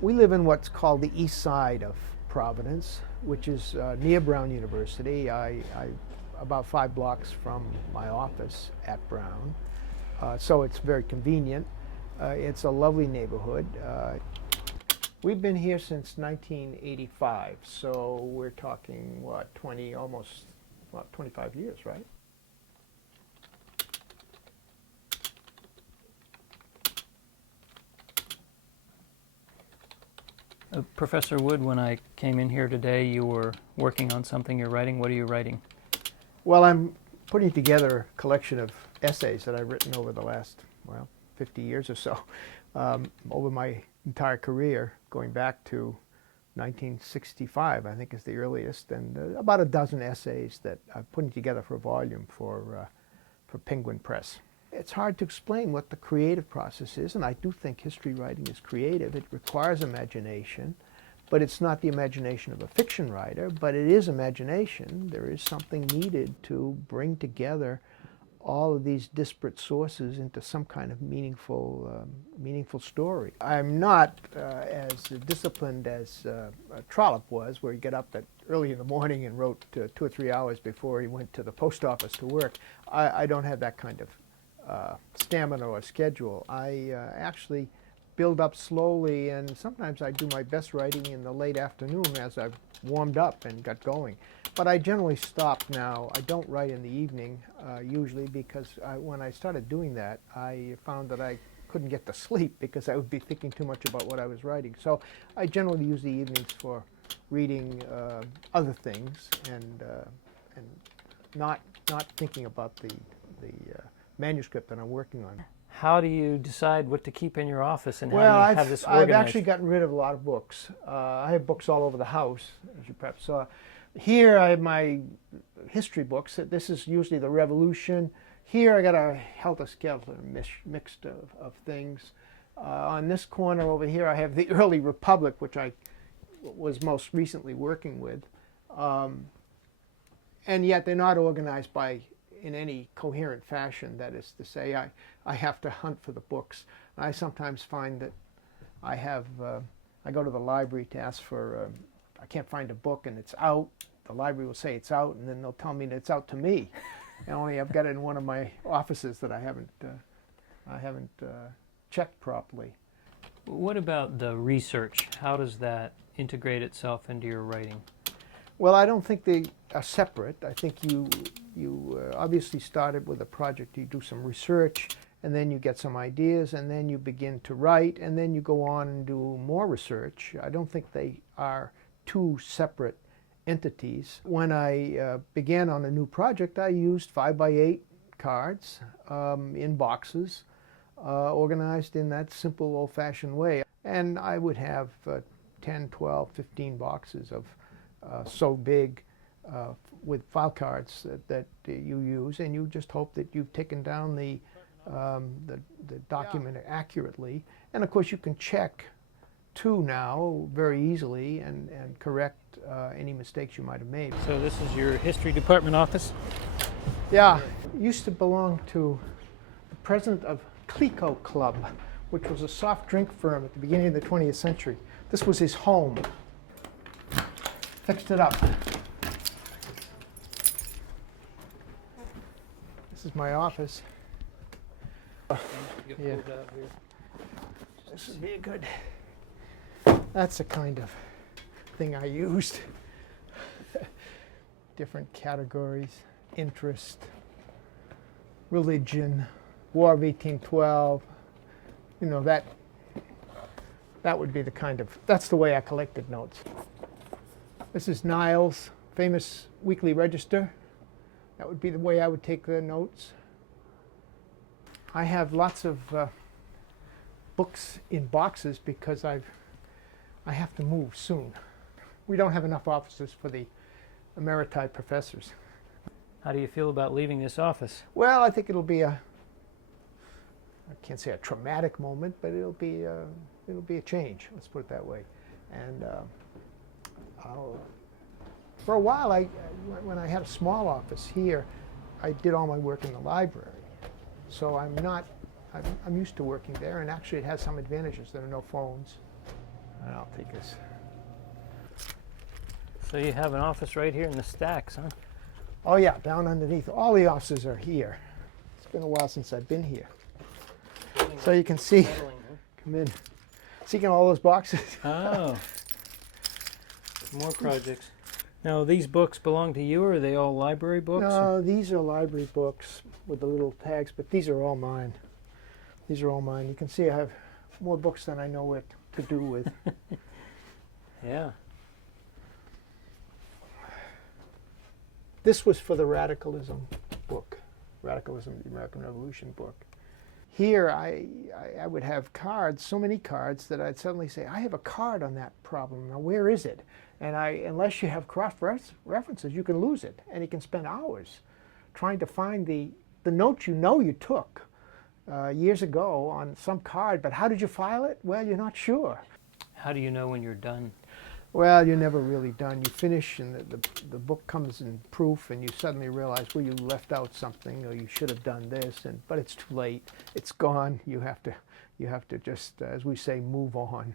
We live in what's called the east side of Providence, which is near Brown University. About 5 blocks from my office at Brown, so it's very convenient. It's a lovely neighborhood. We've been here since 1985, so we're talking, what, 20, almost, what, 25 years, right? Professor Wood, when I came in here today, you were working on something you're writing. What are you writing? Well, I'm putting together a collection of essays that I've written over the last, well, 50 years or so, over my entire career, going back to 1965, I think is the earliest, and about a dozen essays that I'm putting together for a volume for Penguin Press. It's hard to explain what the creative process is, and I do think history writing is creative. It requires imagination, but it's not the imagination of a fiction writer, but it is imagination. There is something needed to bring together all of these disparate sources into some kind of meaningful story. I'm not as disciplined as Trollope was, where he got up at early in the morning and wrote 2 or 3 hours before he went to the post office to work. I don't have that kind of stamina or schedule. I actually build up slowly, and sometimes I do my best writing in the late afternoon as I've warmed up and got going. But I generally stop now. I don't write in the evening usually, because when I started doing that, I found that I couldn't get to sleep because I would be thinking too much about what I was writing. So I generally use the evenings for reading other things and not thinking about the manuscript that I'm working on. How do you decide what to keep in your office, and how Well, do you have this organized? I've actually gotten rid of a lot of books. I have books all over the house, as you perhaps saw. Here I have my history books. This is usually the Revolution. Here I got a helter-skelter mixed of things. On this corner over here I have the early Republic, which I was most recently working with. And yet they're not organized in any coherent fashion. That is to say, I have to hunt for the books. I sometimes find that I go to the library to ask for, I can't find a book and it's out. The library will say it's out, and then they'll tell me that it's out to me. And only I've got it in one of my offices that I haven't checked properly. What about the research? How does that integrate itself into your writing? Well, I don't think they are separate. I think you obviously started with a project. You do some research, and then you get some ideas, and then you begin to write, and then you go on and do more research. I don't think they are two separate entities. When I began on a new project, I used 5x8 cards in boxes, organized in that simple, old-fashioned way. And I would have 10, 12, 15 boxes of so big with file cards that you use, and you just hope that you've taken down the document accurately. And of course you can check too now very easily and correct any mistakes you might have made. So this is your history department office? Yeah, used to belong to the president of Clico Club, which was a soft drink firm at the beginning of the 20th century. This was his home. Fixed it up. This is my office. Yeah. This would be a good. That's the kind of thing I used. Different categories: interest, religion, War of 1812. You know, that would be the kind of. That's the way I collected notes. This is Niles' famous weekly register. That would be the way I would take the notes. I have lots of books in boxes because I have to move soon. We don't have enough offices for the emeriti professors. How do you feel about leaving this office? Well, I think it'll be I can't say a traumatic moment, but it'll be a change. Let's put it that way. And for a while, when I had a small office here, I did all my work in the library. So I'm used to working there, and actually it has some advantages. There are no phones. And I'll take this. So you have an office right here in the stacks, huh? Oh yeah, down underneath. All the offices are here. It's been a while since I've been here. So you can see, come in, seeing all those boxes. Oh, more projects. Now, these books belong to you, or are they all library books? No, these are library books with the little tags, but these are all mine. These are all mine. You can see I have more books than I know what to do with. Yeah. This was for the Radicalism book, Radicalism, the American Revolution book. Here, I would have cards, so many cards, that I'd suddenly say, I have a card on that problem. Now, where is it? And unless you have cross-references, you can lose it. And you can spend hours trying to find the note you took years ago on some card, but how did you file it? Well, you're not sure. How do you know when you're done? Well, you're never really done. You finish and the book comes in proof and you suddenly realize, well, you left out something or you should have done this, but it's too late. It's gone. You have to just, as we say, move on.